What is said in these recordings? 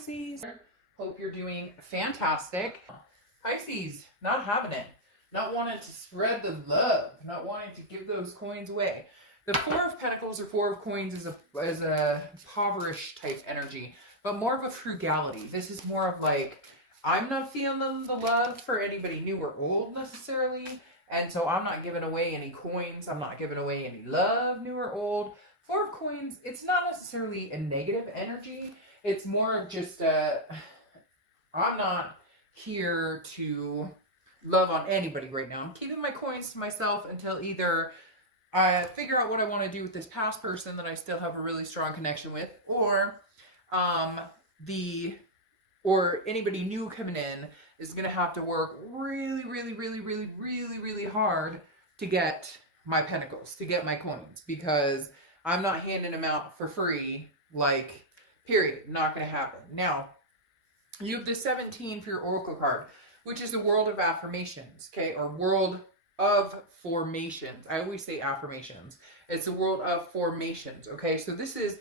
Pisces. Hope you're doing fantastic. Pisces, not having it. Not wanting to spread the love. Not wanting to give those coins away. The Four of Pentacles or Four of Coins is a impoverished type energy, but more of a frugality. This is more of like, I'm not feeling the love for anybody new or old necessarily, and so I'm not giving away any coins. I'm not giving away any love, new or old. Four of Coins, it's not necessarily a negative energy. It's more of just I'm not here to love on anybody right now. I'm keeping my coins to myself until either I figure out what I want to do with this past person that I still have a really strong connection with, or anybody new coming in is going to have to work really, really, really, really, really, really hard to get my pentacles, to get my coins, because I'm not handing them out for free, like, period. Not going to happen. Now, you have the 17 for your Oracle card, which is the world of affirmations, okay, or world of formations. I always say affirmations. It's the world of formations, okay? So this is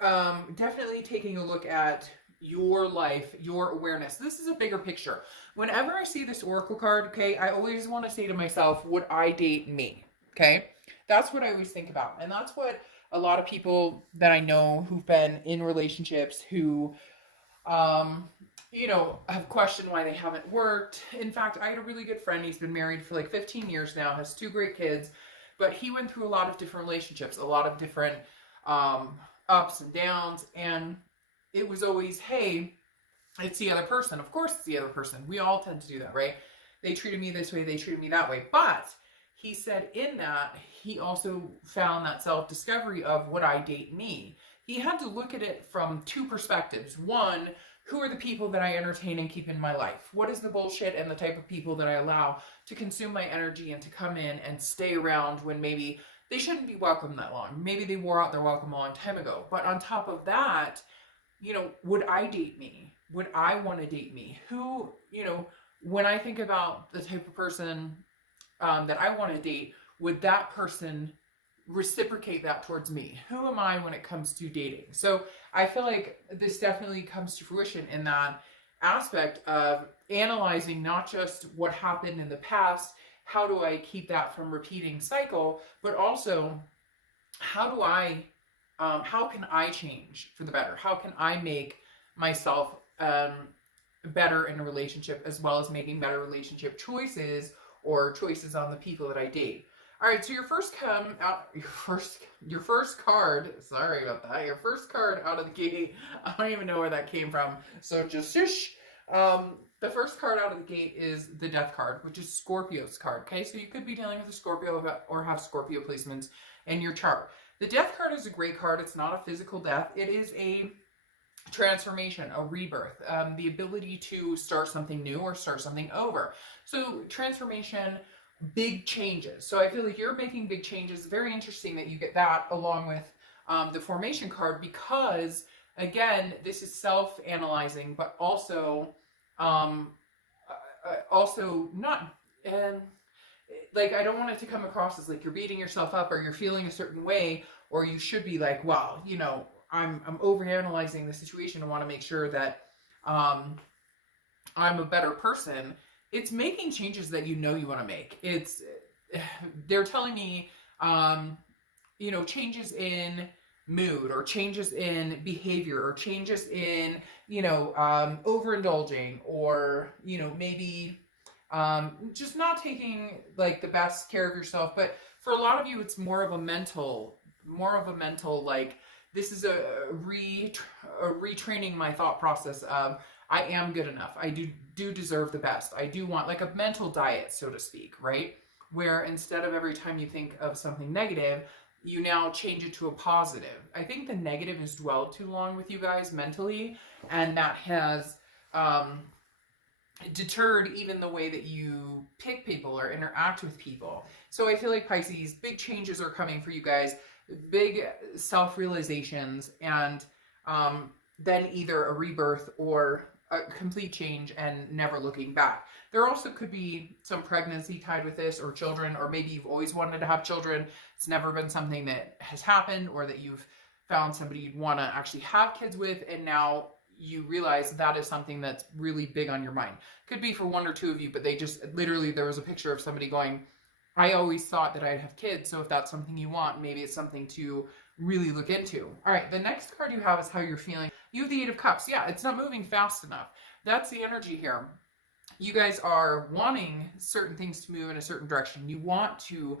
definitely taking a look at your life, your awareness. This is a bigger picture. Whenever I see this Oracle card, okay, I always want to say to myself, would I date me? Okay? That's what I always think about. And that's what a lot of people that I know who've been in relationships who, you know, have questioned why they haven't worked. In fact, I had a really good friend. He's been married for like 15 years now, has 2 great kids, but he went through a lot of different relationships, a lot of different ups and downs, and it was always, hey, it's the other person. Of course it's the other person. We all tend to do that, right? They treated me this way, they treated me that way. But he said in that, he also found that self-discovery of, would I date me? He had to look at it from 2 perspectives. One, who are the people that I entertain and keep in my life? What is the bullshit and the type of people that I allow to consume my energy and to come in and stay around when maybe they shouldn't be welcome that long? Maybe they wore out their welcome a long time ago. But on top of that, you know, would I date me? Would I want to date me? Who, you know, when I think about the type of person that I want to date, would that person reciprocate that towards me? Who am I when it comes to dating? So I feel like this definitely comes to fruition in that aspect of analyzing not just what happened in the past, how do I keep that from repeating cycle, but also how can I change for the better? How can I make myself better in a relationship, as well as making better relationship choices or choices on the people that I date? All right, so your first card, sorry about that, your first card out of the gate, I don't even know where that came from, so just shush. The first card out of the gate is the Death card, which is Scorpio's card, okay? So you could be dealing with a Scorpio or have Scorpio placements in your chart. The Death card is a great card. It's not a physical death. It is a transformation, a rebirth, the ability to start something new or start something over. So transformation, big changes. So I feel like you're making big changes. Very interesting that you get that along with the formation card, because again, this is self-analyzing, but also not, like, I don't want it to come across as like you're beating yourself up or you're feeling a certain way, or you should be like, wow, you know, I'm overanalyzing the situation and want to make sure that I'm a better person. It's making changes that you know you want to make. They're telling me, you know, changes in mood or changes in behavior or changes in, you know, overindulging, or, you know, maybe just not taking like the best care of yourself. But for a lot of you, it's more of a mental, like, this is a retraining my thought process of, I am good enough. I do deserve the best. I do want, like, a mental diet, so to speak, right? Where instead of every time you think of something negative, you now change it to a positive. I think the negative has dwelled too long with you guys mentally, and that has deterred even the way that you pick people or interact with people. So I feel like, Pisces, big changes are coming for you guys, big self-realizations, and then either a rebirth or a complete change and never looking back. There also could be some pregnancy tied with this, or children, or maybe you've always wanted to have children. It's never been something that has happened, or that you've found somebody you'd want to actually have kids with, and now you realize that is something that's really big on your mind. Could be for one or two of you, but they just literally, there was a picture of somebody going, I always thought that I'd have kids, so if that's something you want, maybe it's something to really look into. All right, the next card you have is how you're feeling. You have the Eight of Cups. Yeah, it's not moving fast enough. That's the energy here. You guys are wanting certain things to move in a certain direction. You want to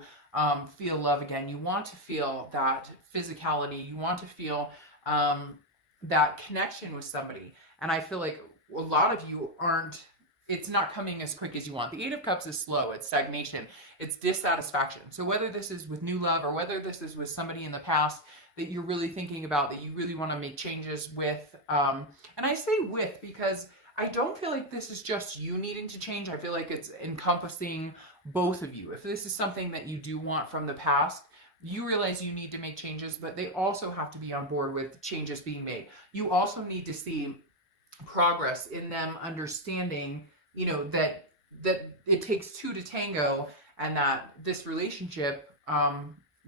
feel love again. You want to feel that physicality. You want to feel that connection with somebody. And I feel like a lot of you aren't, it's not coming as quick as you want. The Eight of Cups is slow. It's stagnation. It's dissatisfaction. So whether this is with new love or whether this is with somebody in the past that you're really thinking about, that you really want to make changes with, and I say with because I don't feel like this is just you needing to change. I feel like it's encompassing both of you. If this is something that you do want from the past, you realize you need to make changes, but they also have to be on board with changes being made. You also need to see progress in them understanding, you know, that it takes two to tango, and that this relationship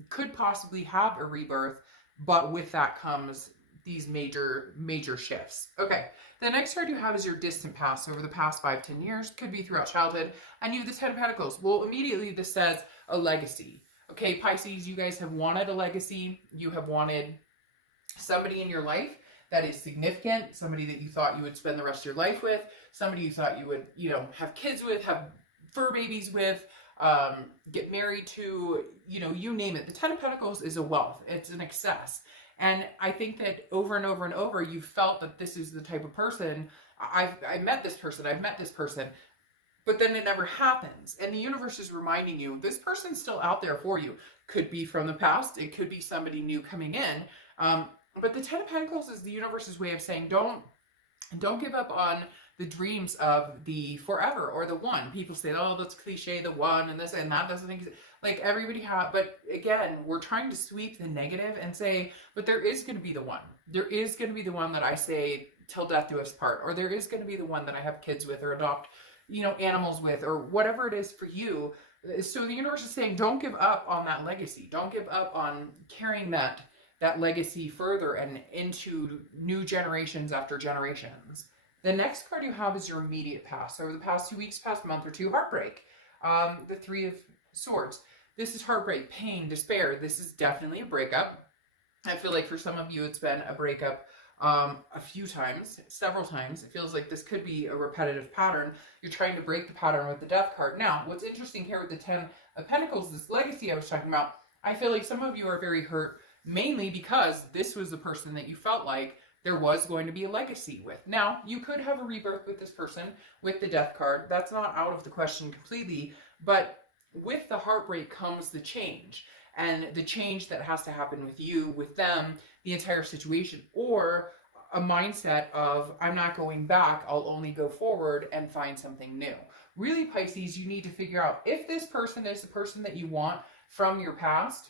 could possibly have a rebirth, but with that comes these major shifts. Okay, the next card you have is your distant past, over the past 5-10 years, could be throughout childhood, and you have the Ten of Pentacles. Well, immediately this says a legacy. Okay, Pisces, you guys have wanted a legacy. You have wanted somebody in your life that is significant, somebody that you thought you would spend the rest of your life with, somebody you thought you would, you know, have kids with, have fur babies with, get married to, you know, you name it. The Ten of Pentacles is a wealth. It's an excess. And I think that over and over and over, you felt that this is the type of person, I met this person, I've met this person, but then it never happens. And the universe is reminding you, this person's still out there for you. Could be from the past. It could be somebody new coming in. But the Ten of Pentacles is the universe's way of saying, don't give up on the dreams of the forever or the one. People say, oh, that's cliche, the one and this and that doesn't exist. Like everybody has, but again, we're trying to sweep the negative and say, but there is going to be the one. There is going to be the one that I say till death do us part, or there is going to be the one that I have kids with or adopt, you know, animals with, or whatever it is for you. So the universe is saying, don't give up on that legacy. Don't give up on carrying that legacy further and into new generations after generations. The next card you have is your immediate past. Over the past 2 weeks, past month or two, heartbreak. The Three of Swords. This is heartbreak, pain, despair. This is definitely a breakup. I feel like for some of you, it's been a breakup a few times, several times. It feels like this could be a repetitive pattern. You're trying to break the pattern with the Death card. Now, what's interesting here with the Ten of Pentacles, this legacy I was talking about, I feel like some of you are very hurt, mainly because this was the person that you felt like there was going to be a legacy with. Now, you could have a rebirth with this person with the Death card. That's not out of the question completely, but with the heartbreak comes the change, and the change that has to happen with you, with them, the entire situation, or a mindset of, I'm not going back, I'll only go forward and find something new. Really, Pisces, you need to figure out if this person is the person that you want from your past,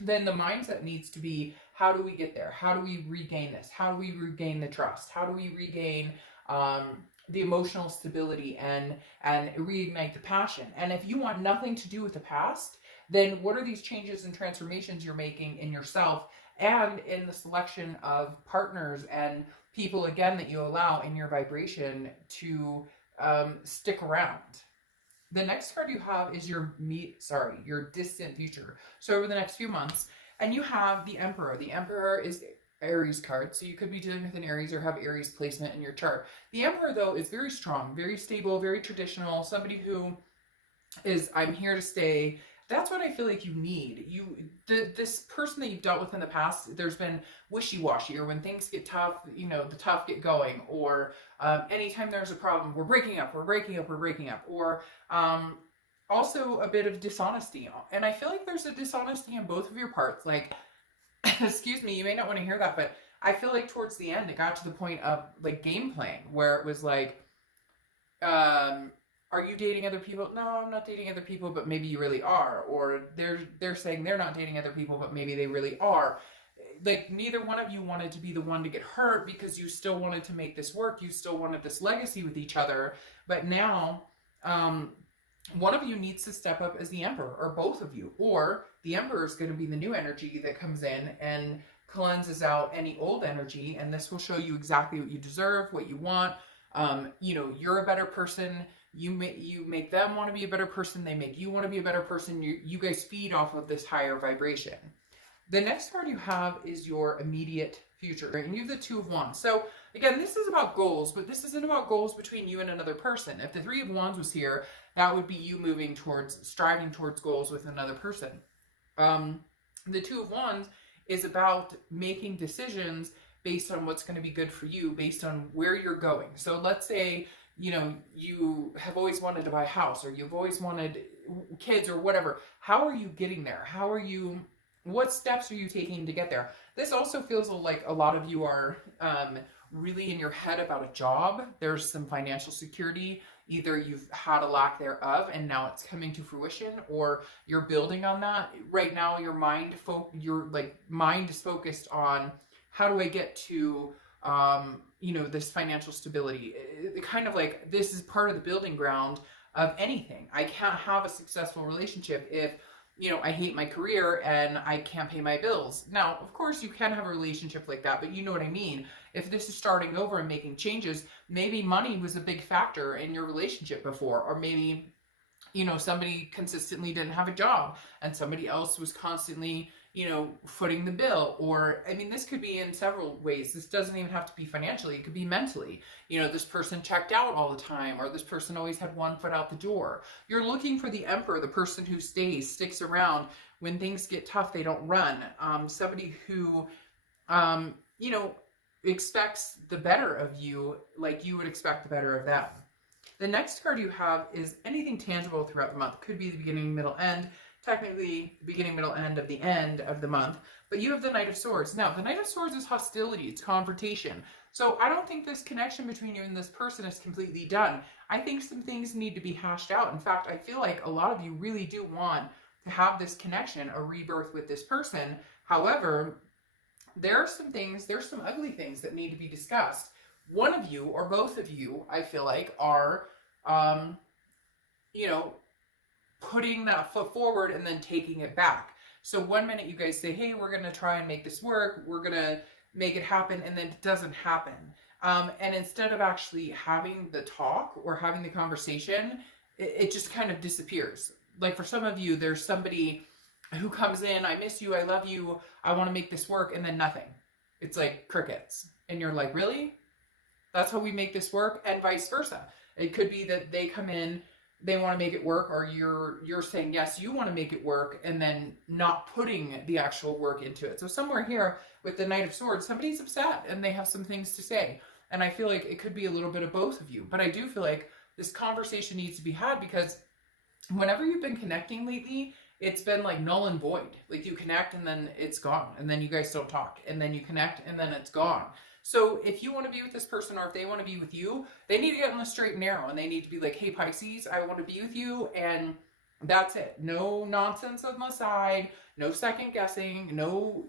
then the mindset needs to be, how do we get there? How do we regain this? How do we regain the trust? How do we regain the emotional stability and reignite the passion? And if you want nothing to do with the past, then what are these changes and transformations you're making in yourself and in the selection of partners and people, again, that you allow in your vibration to stick around? The next card you have is your distant future. So over the next few months, and you have the Emperor. The Emperor is Aries card, so you could be dealing with an Aries or have Aries placement in your chart. The Emperor, though, is very strong, very stable, very traditional, somebody who is, I'm here to stay. That's what I feel like you need. This person that you've dealt with in the past, there's been wishy-washy, or when things get tough, you know, the tough get going, or anytime there's a problem, we're breaking up, or also a bit of dishonesty. And I feel like there's a dishonesty on both of your parts. Like, excuse me, you may not want to hear that, but I feel like towards the end, it got to the point of like game playing, where it was like, are you dating other people? No, I'm not dating other people, but maybe you really are. Or they're saying they're not dating other people, but maybe they really are. Like, neither one of you wanted to be the one to get hurt because you still wanted to make this work. You still wanted this legacy with each other. But now, one of you needs to step up as the Emperor, or both of you. Or the Emperor is going to be the new energy that comes in and cleanses out any old energy, and this will show you exactly what you deserve, what you want. You know, you're a better person. You make them want to be a better person. They make you want to be a better person. You guys feed off of this higher vibration. The next card you have is your immediate future, and you have the Two of Wands. So again, this is about goals, but this isn't about goals between you and another person. If the Three of Wands was here, that would be you moving towards, striving towards goals with another person. The Two of Wands is about making decisions based on what's going to be good for you, based on where you're going. So let's say, you know, you have always wanted to buy a house, or you've always wanted kids, or whatever. How are you getting there? What steps are you taking to get there? This also feels like a lot of you are really in your head about a job. There's some financial security. Either you've had a lack thereof and now it's coming to fruition, or you're building on that. Right now, your mind is focused on, how do I get to you know, this financial stability? Kind of like, this is part of the building ground of anything. I can't have a successful relationship if, you know, I hate my career and I can't pay my bills. Now, of course, you can have a relationship like that, but you know what I mean. If this is starting over and making changes, maybe money was a big factor in your relationship before, or maybe, you know, somebody consistently didn't have a job and somebody else was constantly, you know, footing the bill. Or, I mean, this could be in several ways. This doesn't even have to be financially. It could be mentally. You know, this person checked out all the time, or this person always had one foot out the door. You're looking for the emperor, the person who sticks around. When things get tough, they don't run. Somebody who, you know, expects the better of you like you would expect the better of them. The next card you have is anything tangible throughout the month. Could be the beginning, middle, end. Technically, beginning, middle, end of the month. But you have the Knight of Swords. Now, the Knight of Swords is hostility. It's confrontation. So I don't think this connection between you and this person is completely done. I think some things need to be hashed out. In fact, I feel like a lot of you really do want to have this connection, a rebirth with this person. However, there are some things, there's some ugly things that need to be discussed. One of you, or both of you, I feel like, are, you know, putting that foot forward and then taking it back. So one minute you guys say, hey, we're going to try and make this work. We're going to make it happen. And then it doesn't happen. And instead of actually having the talk or having the conversation, it just kind of disappears. Like for some of you, there's somebody who comes in, I miss you, I love you, I want to make this work, and then nothing. It's like crickets. And you're like, really? That's how we make this work? And vice versa. It could be that they come in, they want to make it work, or you're saying, yes, you want to make it work, and then not putting the actual work into it. So somewhere here with the Knight of Swords, somebody's upset and they have some things to say. And I feel like it could be a little bit of both of you. But I do feel like this conversation needs to be had, because whenever you've been connecting lately, it's been like null and void. Like you connect and then it's gone. And then you guys don't talk. And then you connect and then it's gone. So if you want to be with this person, or if they want to be with you, they need to get on the straight and narrow. And they need to be like, hey, Pisces, I want to be with you. And that's it. No nonsense on the side. No second guessing. No,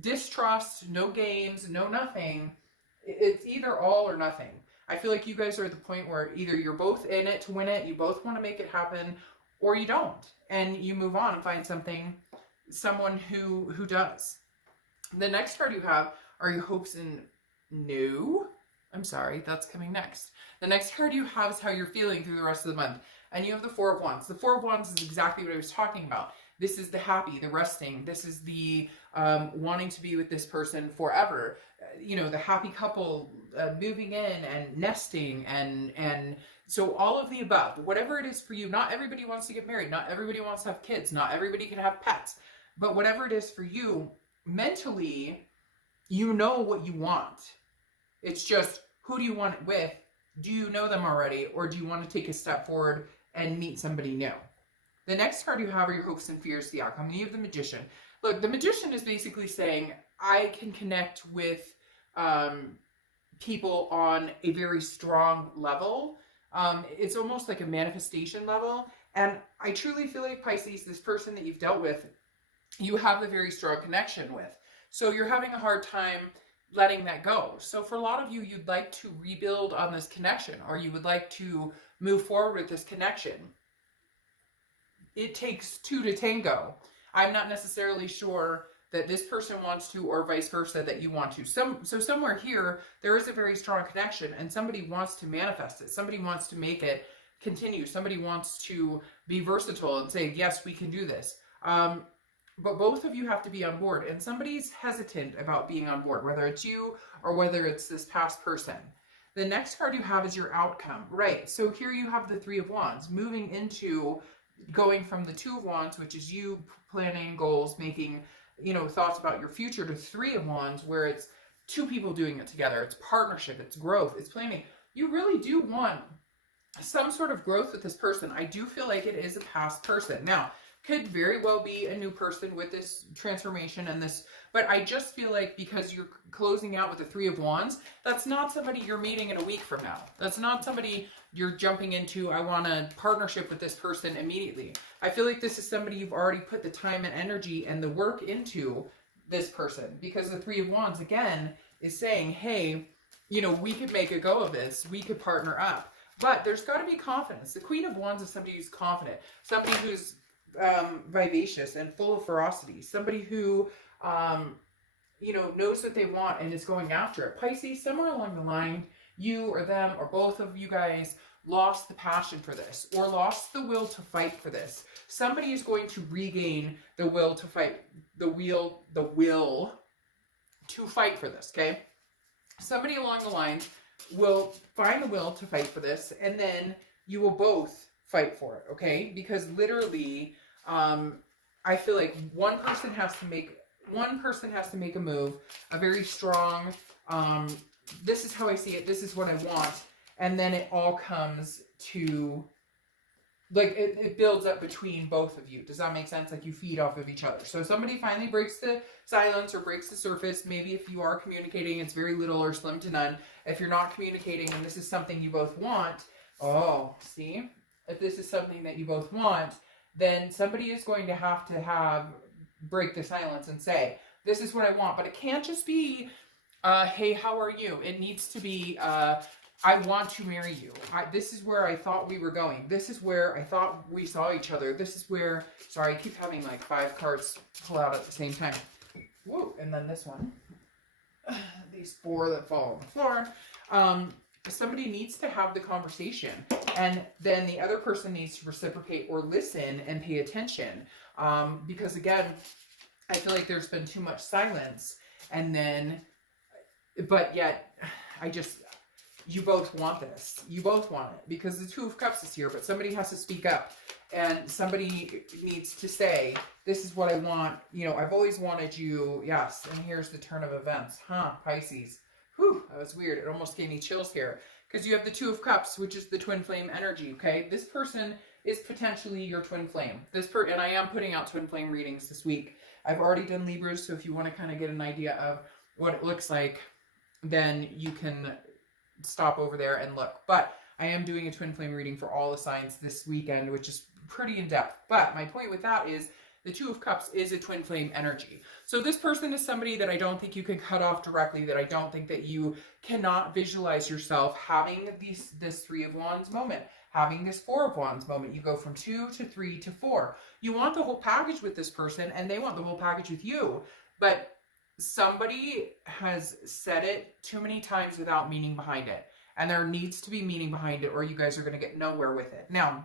distrust. No games. No nothing. It's either all or nothing. I feel like you guys are at the point where either you're both in it to win it, you both want to make it happen, or you don't. And you move on and find someone who does. The next card you have are your hopes and I'm sorry, that's coming next. The next card you have is how you're feeling through the rest of the month. And you have the Four of Wands. The Four of Wands is exactly what I was talking about. This is the happy, the resting. This is the wanting to be with this person forever. The happy couple moving in and nesting and so all of the above. Whatever it is for you. Not everybody wants to get married. Not everybody wants to have kids. Not everybody can have pets. But whatever it is for you, mentally, you know what you want. It's just, who do you want it with? Do you know them already? Or do you want to take a step forward and meet somebody new? The next card you have are your hopes and fears, the outcome. You have the Magician. Look, the Magician is basically saying, I can connect with people on a very strong level. It's almost like a manifestation level. And I truly feel like, Pisces, this person that you've dealt with, you have a very strong connection with. So you're having a hard time letting that go. So for a lot of you, you'd like to rebuild on this connection, or you would like to move forward with this connection. It takes two to tango. I'm not necessarily sure that this person wants to, or vice versa, that you want to. So somewhere here, there is a very strong connection, and somebody wants to manifest it. Somebody wants to make it continue. Somebody wants to be versatile and say, yes, we can do this. But both of you have to be on board, and somebody's hesitant about being on board, whether it's you or whether it's this past person. The next card you have is your outcome, right? So here you have the Three of Wands moving into going from the Two of Wands, which is you planning goals, making, you know, thoughts about your future, to Three of Wands, where it's two people doing it together. It's partnership, it's growth, it's planning. You really do want some sort of growth with this person. I do feel like it is a past person. Now, could very well be a new person with this transformation and this, but I just feel like because you're closing out with the Three of Wands, that's not somebody you're meeting in a week from now. That's not somebody you're jumping into, I want a partnership with this person immediately. I feel like this is somebody you've already put the time and energy and the work into this person, because the Three of Wands, again, is saying, hey, you know, we could make a go of this. We could partner up. But there's got to be confidence. The Queen of Wands is somebody who's confident, somebody who's vivacious and full of ferocity, somebody who you know, knows what they want and is going after it. Pisces, somewhere along the line, you or them or both of you guys lost the passion for this, or lost the will to fight for this. Somebody is going to regain the will to fight, the will to fight for this, okay? Somebody along the line will find the will to fight for this, and then you will both fight for it, okay? Because literally, I feel like one person has to make a move, a very strong, this is how I see it, this is what I want, and then it all comes to, like, it builds up between both of you. Does that make sense? Like, you feed off of each other. So somebody finally breaks the silence or breaks the surface. Maybe if you are communicating, it's very little or slim to none. If you're not communicating and this is something you both want, oh, see? If this is something that you both want, then somebody is going to have break the silence and say, this is what I want. But it can't just be, hey, how are you? It needs to be, I want to marry you. This is where I thought we were going. This is where I thought we saw each other. This is where, sorry, I keep having like 5 cards pull out at the same time. Whoa, and then this one. These 4 that fall on the floor. Somebody needs to have the conversation, and then the other person needs to reciprocate or listen and pay attention. Because again, I feel like there's been too much silence, and then, but yet, you both want this. You both want it, because the Two of Cups is here, but somebody has to speak up, and somebody needs to say, this is what I want. You know, I've always wanted you. Yes. And here's the turn of events. Pisces. Whew, that was weird. It almost gave me chills here, because you have the Two of Cups, which is the twin flame energy, okay? This person is potentially your twin flame. And I am putting out twin flame readings this week. I've already done Libras, so if you want to kind of get an idea of what it looks like, then you can stop over there and look. But I am doing a twin flame reading for all the signs this weekend, which is pretty in-depth. But my point with that is the Two of Cups is a twin flame energy. So this person is somebody that I don't think you can cut off directly, that I don't think that you cannot visualize yourself having this Three of Wands moment, having this Four of Wands moment. You go from 2 to 3 to 4. You want the whole package with this person, and they want the whole package with you. But somebody has said it too many times without meaning behind it. And there needs to be meaning behind it, or you guys are going to get nowhere with it. Now,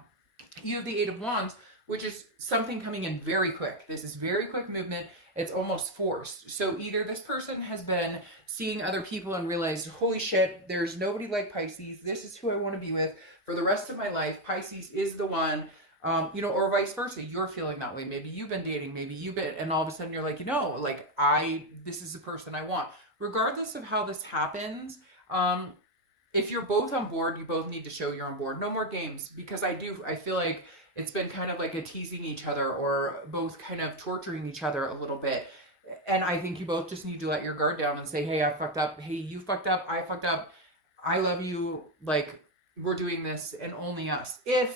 you have the Eight of Wands, which is something coming in very quick. This is very quick movement. It's almost forced. So either this person has been seeing other people and realized, holy shit, there's nobody like Pisces. This is who I want to be with for the rest of my life. Pisces is the one, you know, or vice versa. You're feeling that way. Maybe you've been dating, maybe you've been, and all of a sudden you're like, you know, like this is the person I want. Regardless of how this happens, if you're both on board, you both need to show you're on board. No more games, because I feel like it's been kind of like a teasing each other, or both kind of torturing each other a little bit. And I think you both just need to let your guard down and say, hey, I fucked up. Hey, you fucked up. I fucked up. I love you. Like, we're doing this, and only us. If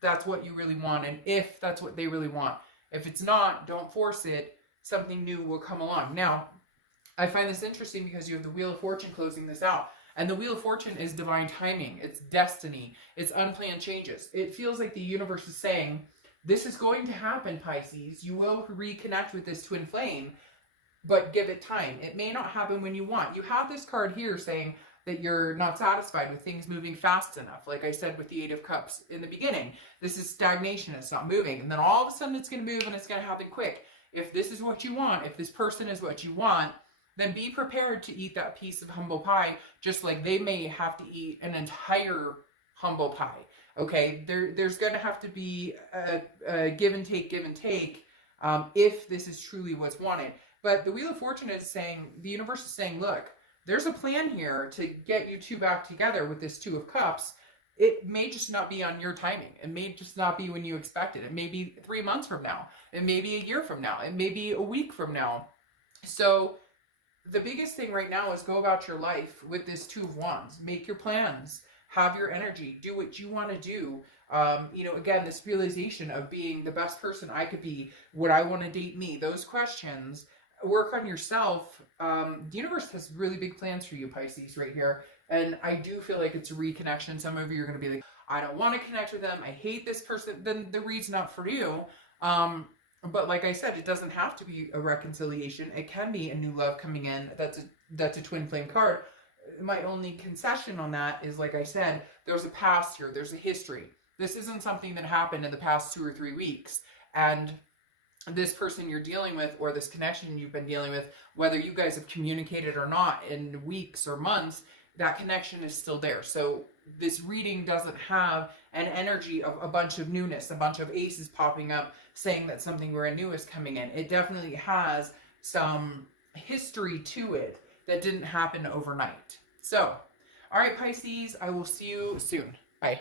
that's what you really want, and if that's what they really want. If it's not, don't force it. Something new will come along. Now, I find this interesting because you have the Wheel of Fortune closing this out. And the Wheel of Fortune is divine timing. It's destiny. It's unplanned changes. It feels like the universe is saying, This is going to happen, Pisces. You will reconnect with this twin flame, but give it time. It may not happen when you want. You have this card here saying that you're not satisfied with things moving fast enough. Like I said with the Eight of Cups in the beginning, this is stagnation. It's not moving. And then all of a sudden it's going to move and it's going to happen quick. If this is what you want, if this person is what you want, then be prepared to eat that piece of humble pie, just like they may have to eat an entire humble pie. Okay, there's going to have to be a give and take, if this is truly what's wanted. But the Wheel of Fortune is saying, the universe is saying, look, there's a plan here to get you two back together with this Two of Cups. It may just not be on your timing. It may just not be when you expect it. It may be 3 months from now. It may be a year from now. It may be a week from now. So the biggest thing right now is go about your life with this Two of Wands. Make your plans. Have your energy. Do what you want to do. You know, again, this realization of being the best person I could be. Would I want to date me? Those questions. Work on yourself. The universe has really big plans for you, Pisces, right here. And I do feel like it's a reconnection. Some of you are going to be like, I don't want to connect with them. I hate this person. Then the read's not for you. But like I said, it doesn't have to be a reconciliation. It can be a new love coming in. That's a twin flame card. My only concession on that is, like I said, there's a past here. There's a history. This isn't something that happened in the past 2 or 3 weeks. And this person you're dealing with, or this connection you've been dealing with, whether you guys have communicated or not in weeks or months, that connection is still there. So this reading doesn't have an energy of a bunch of newness, a bunch of aces popping up saying that something brand new is coming in. It definitely has some history to it that didn't happen overnight. So, all right, Pisces, I will see you soon. Bye.